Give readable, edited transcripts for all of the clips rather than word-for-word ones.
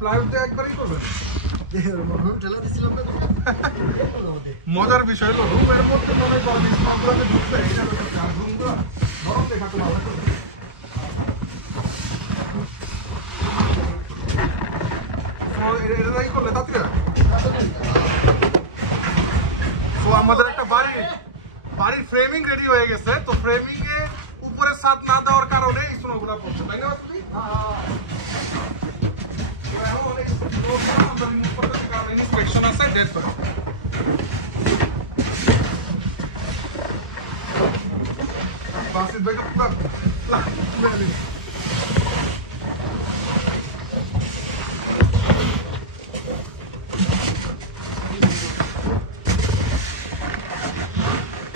Plywood একবারই করবে। মজার বিষয় হলো রুমের মধ্যে মনে করেন স্টকগুলোকে ঢুকবে, এটা রুমগুলো নরম দেখাতে ভালো করে। এটাই করলে তাড়াতাড়ি। তো আমাদের একটা বাড়ির ফ্রেমিং রেডি হয়ে গেছে। তো ফ্রেমিং এ উপরে ছাদ না দেওয়ার কারণে এই স্নোগুলো পড়ছে, তাই না? ইন্সপেকশন আছে ডেট করে। বাসিত ভাইকে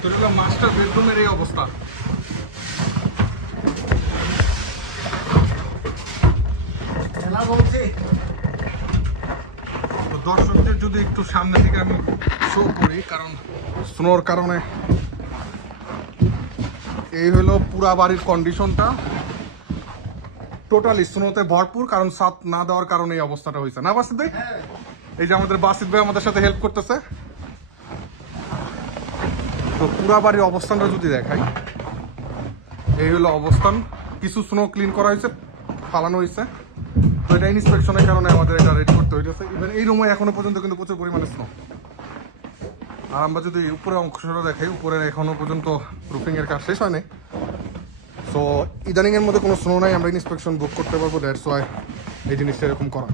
পুরো মাস্টার বেডরুমের এই অবস্থা। দর্শকদের যদি একটু সামনে থেকে আমি শো করি, কারণ স্নোর কারণে এই হলো পুরা বাড়ির কন্ডিশনটা, টোটালি স্নোতে ভরপুর। কারণ ছাদ না দেওয়ার কারণে এই অবস্থাটা হয়েছে না বাসিত ভাই? এই যে আমাদের বাসিত ভাই আমাদের সাথে হেল্প করতেছে। তো পুরা বাড়ির অবস্থানটা যদি দেখাই, এই হলো অবস্থান। কিছু স্নো ক্লিন করা হয়েছে, ফালানো হয়েছে। তো এটা ইন্সপেকশনের কারণে আমাদের এটা রেডি করতে হয়েছে। ইভেন এই রুমে এখনো পর্যন্ত কিন্তু প্রচুর পরিমাণে স্নো। আর আমরা যদি উপরে অংশটা দেখাই, উপরে এখনো পর্যন্ত রুফিং এর কাজ শেষ হয়নি। সো ইদানিং এর মধ্যে কোনো স্নো নাই, আমরা ইন্সপেকশন বুক করতে পারবো। দ্যাটস ওয়াই এই জিনিসটা এরকম করা।